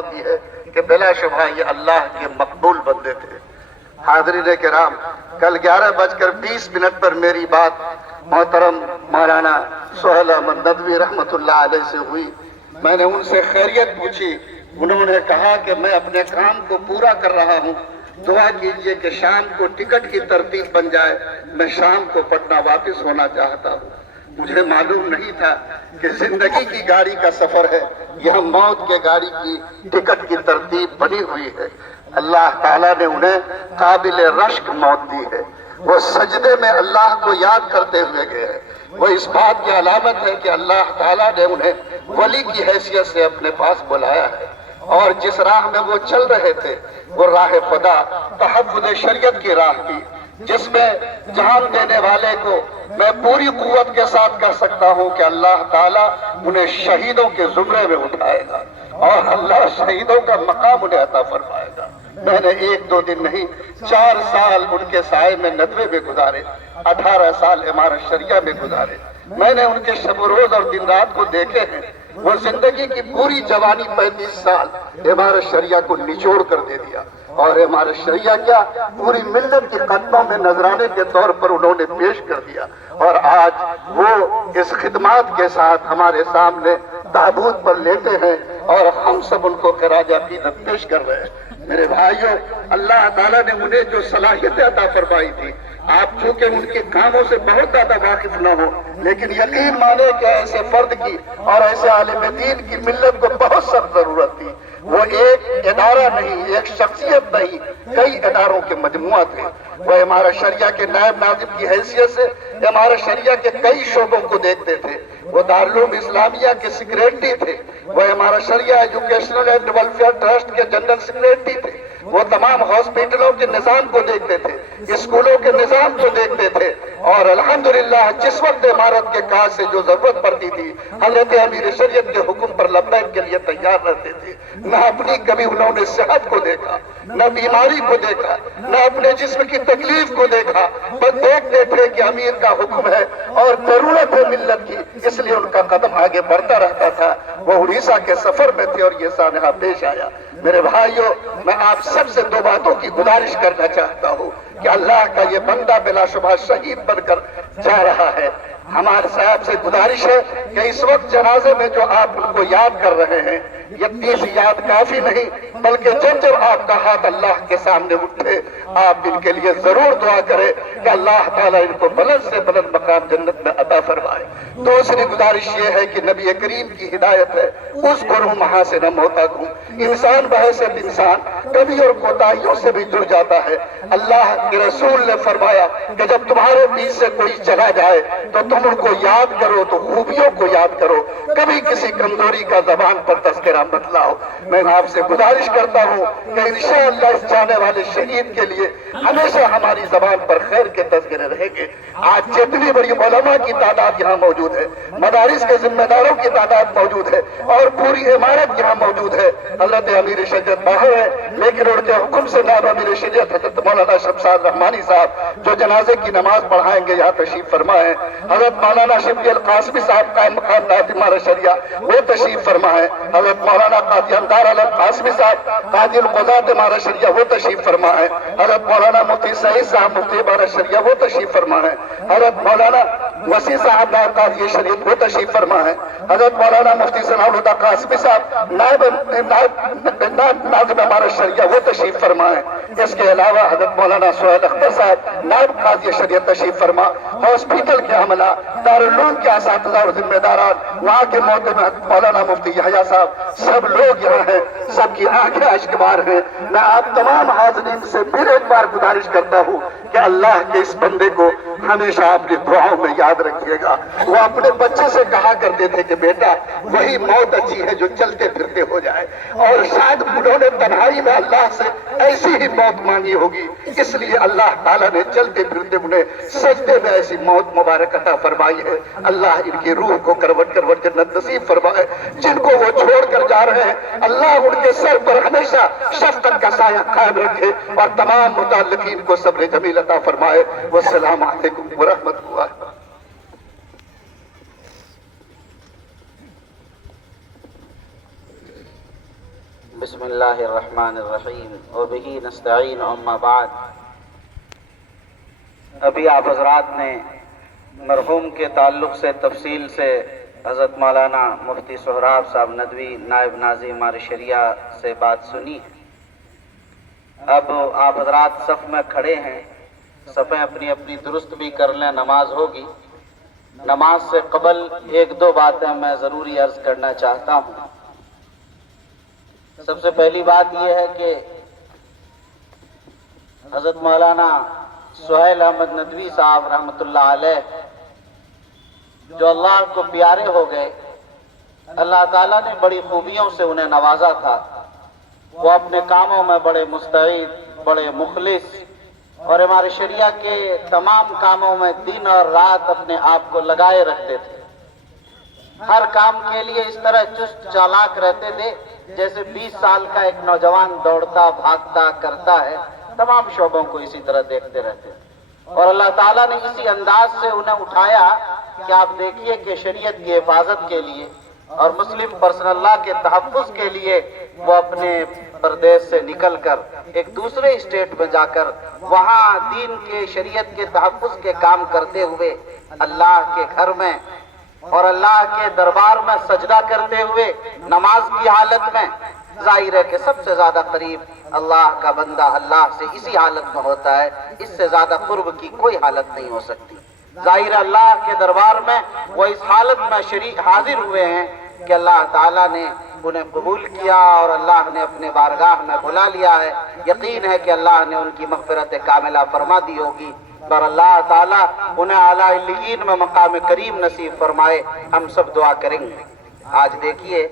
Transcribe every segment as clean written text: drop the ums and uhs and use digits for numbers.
ہوتی ہے کہ بلا شبہ یہ اللہ کے مقبول بندے تھے۔ حاضرین کرام، کل 11:20 پر میری بات محترم مولانا سہیل احمد ندوی رحمۃ اللہ علیہ سے ہوئی۔ میں نے ان سے خیریت پوچھی، انہوں نے کہا کہ میں اپنے کام کو پورا کر رہا ہوں، دعا کیجئے کہ شام کو ٹکٹ کی ترتیب بن جائے، میں شام کو پٹنہ واپس ہونا چاہتا ہوں۔ مجھے معلوم نہیں تھا کہ زندگی کی گاڑی کا سفر ہے، یہاں موت کے گاڑی کی ٹکٹ کی ترتیب بنی ہوئی ہے۔ اللہ تعالیٰ نے انہیں قابل رشک موت دی ہے، وہ سجدے میں اللہ کو یاد کرتے ہوئے گئے ہیں۔ وہ اس بات کی علامت ہے کہ اللہ تعالیٰ نے انہیں ولی کی حیثیت سے اپنے پاس بلایا ہے، اور جس راہ میں وہ چل رہے تھے وہ راہ خدا تحفظ شریعت کی راہ تھی، جس میں جان دینے والے کو میں پوری قوت کے ساتھ کہہ سکتا ہوں کہ اللہ تعالیٰ انہیں شہیدوں کے زمرے میں اٹھائے گا، اور اللہ شہیدوں کا مقام انہیں عطا فرمائے گا۔ میں نے 1-2 دن نہیں 4 سال ان کے سائے میں ندوے میں گزارے، 18 سال امارت شریعہ میں گزارے۔ میں نے ان کے شب و روز اور دن رات کو دیکھے ہیں۔ وہ زندگی کی پوری جوانی 35 سال امارت شریعہ کو نچوڑ کر دے دیا، اور امارت شریعہ کیا پوری ملت کی قدموں میں نذرانے کے طور پر انہوں نے پیش کر دیا، اور آج وہ اس خدمات کے ساتھ ہمارے سامنے تابوت پر لیتے ہیں اور ہم سب ان کو خراج عقیدت پیش کر رہے ہیں۔ میرے بھائیوں، اللہ تعالیٰ نے انہیں جو صلاحیتیں عطا فرمائی تھی، آپ چونکہ ان کے کاموں سے بہت زیادہ واقف نہ ہو، لیکن یقین مانے کہ ایسے فرد کی اور ایسے عالم دین کی ملت کو بہت سخت ضرورت تھی۔ وہ ایک ادارہ نہیں، ایک شخصیت نہیں، کئی اداروں کے مجموعہ تھے۔ وہ امارت شریعہ کے نائب ناظم کی حیثیت سے امارت شریعہ کے کئی شعبوں کو دیکھتے تھے۔ وہ دارالعلوم اسلامیہ کے سیکریٹری تھے، وہ امارت شریعہ ایجوکیشنل اینڈ ویلفیئر ٹرسٹ کے جنرل سیکریٹری تھے، وہ تمام ہاسپٹلوں کے نظام کو دیکھتے تھے، اسکولوں کے نظام کو دیکھتے تھے، اور الحمدللہ جس وقت امارت کے کاج سے جو ضرورت پڑتی تھی حضرت امیر شریعت کے حکم پر لبیک کے لیے تیار رہتے تھے۔ نہ اپنی کبھی انہوں نے صحت کو دیکھا، نہ بیماری کو دیکھا، نہ اپنے جسم کی تکلیف کو دیکھا، بس دیکھتے تھے کہ امیر کا حکم ہے اور ضرورت ہے ملت کی، اس لیے ان کا قدم آگے بڑھتا رہتا تھا۔ وہ اڑیسہ کے سفر میں تھے اور یہ سانحہ پیش آیا۔ میرے بھائیوں، میں آپ سب سے 2 باتوں کی گزارش کرنا چاہتا ہوں کہ اللہ کا یہ بندہ بلا شبہ شہید بن کر جا رہا ہے۔ ہمارے صاحب سے گزارش ہے کہ اس وقت جنازے میں جو آپ ان کو یاد کر رہے ہیں، یہ 30 یاد کافی نہیں، بلکہ جب آپ کا ہاتھ اللہ کے سامنے اٹھے، آپ ان کے لیے ضرور دعا کریں کہ اللہ تعالیٰ ان کو بلند سے بلند مقام جنت میں عطا فرمائے۔ دوسری گزارش یہ ہے کہ نبی کریم کی ہدایت ہے، اس کروں محاسن موتاکم، انسان بحیثیت انسان کبھی اور کوتاہیوں سے بھی جڑ جاتا ہے۔ اللہ کے رسول نے فرمایا کہ جب تمہارے بیچ سے کوئی چلا جائے تو تم ان کو یاد کرو، تو خوبیوں کو یاد کرو، کبھی کسی کمزوری کا زبان پر تذکرہ مت لاؤ۔ میں آپ سے گزارش کرتا ہوں کہ انشاءاللہ اس جانے والے شہید کے لیے ہمیشہ ہماری زبان پر خیر کے تذکرے رہیں گے۔ آج جتنی بڑی علماء کی تعداد یہاں موجود ہے، مدارس کے ذمہ داروں کی تعداد موجود ہے، اور پوری عمارت یہاں موجود ہے۔ حضرت امیر شریعت باہر ہے، لیکن ان کے حکم سے نائب امیر شریعت حضرت مولانا شمشاد رحمانی صاحب جو جنازے کی نماز پڑھائیں گے یہاں تشریف فرما ہے۔ حضرت مولانا شفیع القاسمی صاحب قائم مقام نائب امارت شریعہ وہ تشریف فرما ہے۔ حضرت مولانا قاضی اندار علم قاسمی صاحب قاضی القضات امارت شریعہ وہ تشریف فرما ہے۔ حضرت مولانا مفتی سعید صاحب مفتی امارت شریعہ وہ تشریف فرما ہے۔ حضرت مولانا وسیع صاحب نائب قاضی شریعت وہ تشریف فرما ہے۔ حضرت مولانا مفتی ثناء الہدیٰ قاسمی صاحب نائب ناظم امارت شریعہ وہ تشریف فرما ہے۔ اس کے علاوہ حضرت مولانا سہیل اختر صاحب نائب قاضی شریعت تشریف فرما۔ ہاسپٹل کے عملہ، دارالعلوم کے اساتذہ اور ذمہ داران، وہاں کے معتمد مولانا مفتی یحییٰ صاحب، سب لوگ یہاں ہیں، سب کی آنکھیں اشکبار ہیں۔ میں آپ تمام حاضرین سے پھر ایک بار گزارش کرتا ہوں کہ اللہ کے اس بندے کو ہمیشہ اپنی دعاؤں میں یاد رکھیے گا۔ وہ اپنے بچے سے کہا کرتے تھے کہ بیٹا وہی موت اچھی ہے جو چلتے پھرتے ہو جائے، اور شاید انہوں نے تنہائی میں اللہ سے ایسی ہی موت مانگی ہوگی، اس لیے اللہ تعالیٰ نے چلتے پھرتے انہیں سجدے میں ایسی موت مبارک عطا فرمائی ہے۔ اللہ ان کی روح کو کروٹ کروٹ جنت نصیب فرمائے۔ جن کو وہ چھوڑ کر جا رہے ہیں اللہ ان کے سر پر ہمیشہ شفقت کا سایہ قائم رکھے، اور تمام متعلقین کو صبر جمیل عطا فرمائے۔ والسلام علیکم ورحمۃ اللہ۔ بسم اللہ الرحمن الرحیم وبہ نستعین اما بعد۔ ابھی آپ حضرات نے مرحوم کے تعلق سے تفصیل سے حضرت مولانا مفتی سہراب صاحب ندوی نائب ناظم امارت شریعہ سے بات سنی۔ اب آپ حضرات صف میں کھڑے ہیں، صفیں اپنی اپنی درست بھی کر لیں، نماز ہوگی۔ نماز سے قبل ایک دو باتیں میں ضروری عرض کرنا چاہتا ہوں۔ سب سے پہلی بات یہ ہے کہ حضرت مولانا سہیل احمد ندوی صاحب رحمۃ اللہ علیہ جو اللہ کو پیارے ہو گئے، اللہ تعالیٰ نے بڑی خوبیوں سے انہیں نوازا تھا۔ وہ اپنے کاموں میں بڑے مستعد، بڑے مخلص اور ہمارے شریعہ کے تمام کاموں میں دن اور رات اپنے آپ کو لگائے رکھتے تھے۔ ہر کام کے لیے اس طرح چست چالاک رہتے تھے جیسے 20 سال کا ایک نوجوان دوڑتا بھاگتا کرتا ہے۔ تمام شعبوں کو اسی طرح دیکھتے رہتے تھے، اور اللہ تعالیٰ نے اسی انداز سے انہیں اٹھایا کہ آپ دیکھیے کہ شریعت کی حفاظت کے لیے اور مسلم پرسنل لا کے تحفظ کے لیے وہ اپنے پردیس سے نکل کر ایک دوسرے اسٹیٹ میں جا کر وہاں دین کے شریعت کے تحفظ کے کام کرتے ہوئے اللہ کے گھر میں اور اللہ کے دربار میں سجدہ کرتے ہوئے نماز کی حالت میں، ظاہر ہے کہ سب سے زیادہ قریب اللہ کا بندہ اللہ سے اسی حالت میں ہوتا ہے۔ اس سے زیادہ قرب کی کوئی حالت نہیں ہو سکتی۔ ظاہر اللہ کے دربار میں وہ اس حالت میں حاضر ہوئے ہیں کہ اللہ تعالیٰ نے انہیں قبول کیا اور اللہ نے اپنے بارگاہ میں بلا لیا ہے۔ یقین ہے کہ اللہ نے ان کی مغفرت کاملہ فرما دی ہوگی، اور اللہ تعالیٰ انہیں اعلیٰ علیین میں مقام کریم نصیب فرمائے۔ ہم سب دعا کریں گے۔ آج دیکھیے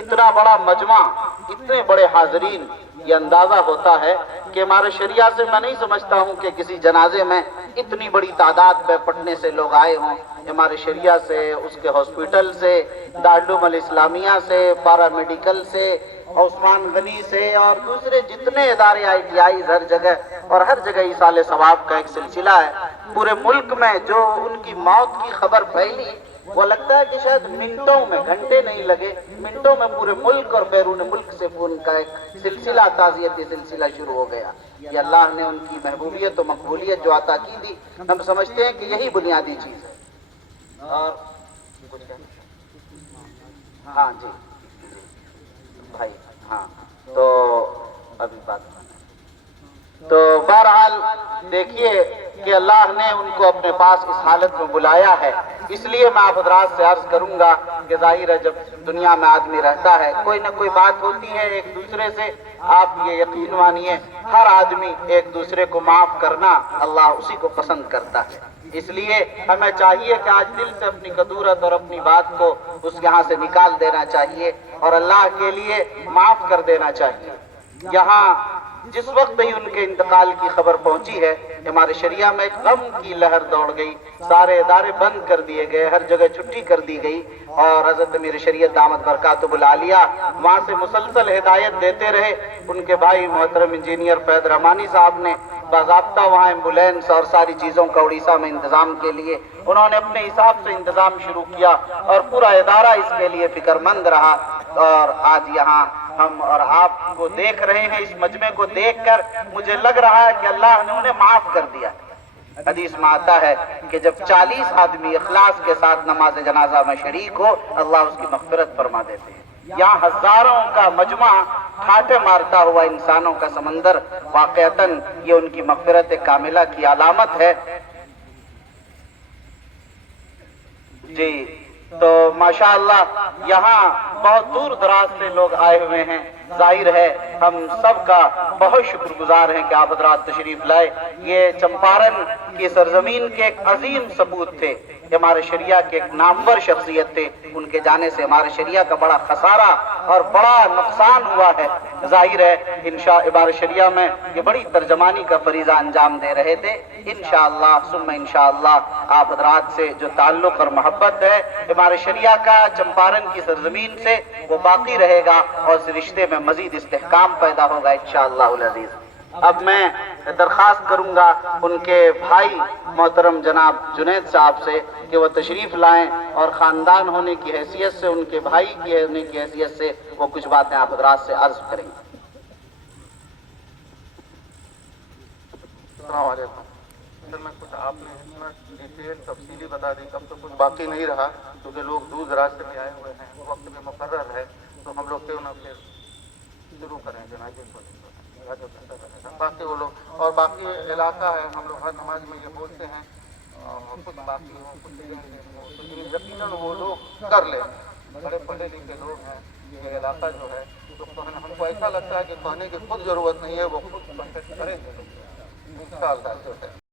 اتنا بڑا مجمع، اتنے بڑے حاضرین، یہ اندازہ ہوتا ہے کہ ہمارے شریعہ سے میں نہیں سمجھتا ہوں کہ کسی جنازے میں اتنی بڑی تعداد میں پٹنے سے لوگ آئے ہوں۔ ہمارے شریعہ سے، اس کے ہاسپٹل سے، دارالعلوم الاسلامیہ سے، پارا میڈیکل سے، عثمان غنی سے اور دوسرے جتنے ادارے ITI ہر جگہ اور ہر جگہ ایصال ثواب کا ایک سلسلہ ہے۔ پورے ملک میں جو ان کی موت کی خبر پھیلی، وہ لگتا ہے کہ شاید منٹوں میں، گھنٹے نہیں لگے، منٹوں میں پورے ملک اور بیرون ملک سے ان کا ایک سلسلہ، تعزیتی سلسلہ شروع ہو گیا۔ یہ اللہ نے ان کی محبوبیت و مقبولیت جو عطا کی تھی، ہم سمجھتے ہیں کہ یہی بنیادی چیز ہے۔ اور کچھ کہنا؟ ہاں جی بھائی، ہاں تو ابھی بات تو بہرحال دیکھیے کہ اللہ نے ان کو اپنے پاس اس حالت میں بلایا ہے۔ اس لیے میں آپ حضرات سے عرض کروں گا کہ ظاہر ہے جب دنیا میں آدمی رہتا ہے کوئی نہ کوئی بات ہوتی ہے ایک دوسرے سے، آپ یہ یقین مانیے ہر آدمی ایک دوسرے کو معاف کرنا اللہ اسی کو پسند کرتا ہے۔ اس لیے ہمیں چاہیے کہ آج دل سے اپنی کدورت اور اپنی بات کو اس یہاں سے نکال دینا چاہیے اور اللہ کے لیے معاف کر دینا چاہیے۔ یہاں جس وقت ہی ان کے انتقال کی خبر پہنچی ہے، ہمارے شریعہ میں ایک غم کی لہر دوڑ گئی، سارے ادارے بند کر دیے گئے، ہر جگہ چھٹی کر دی گئی، اور حضرت امیر شریعت دامت برکاتہ العالیہ وہاں سے مسلسل ہدایت دیتے رہے۔ ان کے بھائی محترم انجینئر فیض رحمانی صاحب نے باضابطہ وہاں ایمبولینس اور ساری چیزوں کا اڑیسہ میں انتظام کے لیے انہوں نے اپنے حساب سے انتظام شروع کیا، اور پورا ادارہ اس کے لیے فکر مند رہا۔ اور آج یہاں ہم اور آپ کو دیکھ رہے ہیں، اس مجمع کو دیکھ کر مجھے لگ رہا ہے کہ اللہ نے انہیں معاف کر دیا۔ حدیث میں آتا ہے کہ جب 40 آدمی اخلاص کے ساتھ نماز جنازہ میں شریک ہو، اللہ اس کی مغفرت فرما دیتے ہیں۔ یہاں ہزاروں کا مجمع، ٹھاٹے مارتا ہوا انسانوں کا سمندر، واقعتاً یہ ان کی مغفرت کاملہ کی علامت ہے۔ جی تو ماشاءاللہ یہاں بہت دور دراز سے لوگ آئے ہوئے ہیں۔ ظاہر ہے ہم سب کا بہت شکر گزار ہیں کہ آپ حضرات تشریف لائے۔ یہ چمپارن کی سرزمین کے ایک عظیم سپوت تھے، ہمارے شریعہ کے ایک نامور شخصیت تھے، ان کے جانے سے ہمارے شریعہ کا بڑا خسارہ اور بڑا نقصان ہوا ہے۔ ظاہر ہے انشاء ہمارے شریعہ میں یہ بڑی ترجمانی کا فریضہ انجام دے رہے تھے۔ انشاءاللہ ثم انشاءاللہ آپ حضرات سے جو تعلق اور محبت ہے ہمارے شریعہ کا چمپارن کی سرزمین سے، وہ باقی رہے گا اور اس رشتے میں مزید استحکام پیدا ہوگا انشاءاللہ العزیز۔ اب میں درخواست کروں گا ان کے بھائی محترم جناب جنید صاحب سے کہ وہ تشریف لائیں اور خاندان ہونے کی حیثیت سے، ان کے بھائی کی ہونے کی حیثیت سے وہ کچھ باتیں آپ حضرات سے عرض کریں گے۔ السلام علیکم۔ سر میں کچھ آپ نے اتنا ڈیٹیل تفصیلی بتا دی، اب تو کچھ باقی نہیں رہا کیونکہ لوگ دور دراز سے بھی آئے ہوئے ہیں، وقت بھی مقرر ہے، تو ہم لوگ کیوں نہ پھر شروع کریں جنازے کو۔ باقی وہ لوگ اور باقی علاقہ ہے، ہم لوگ ہر نماز میں یہ بولتے ہیں، اور کچھ باقی ہو کچھ یقیناً وہ لوگ کر لیں، بڑے پڑھے لکھے لوگ ہیں، یہ علاقہ جو ہے تو ہم کو ایسا لگتا ہے کہ کہنے کی خود ضرورت نہیں ہے، وہ خود کریں گے انشاءاللہ جو ہے۔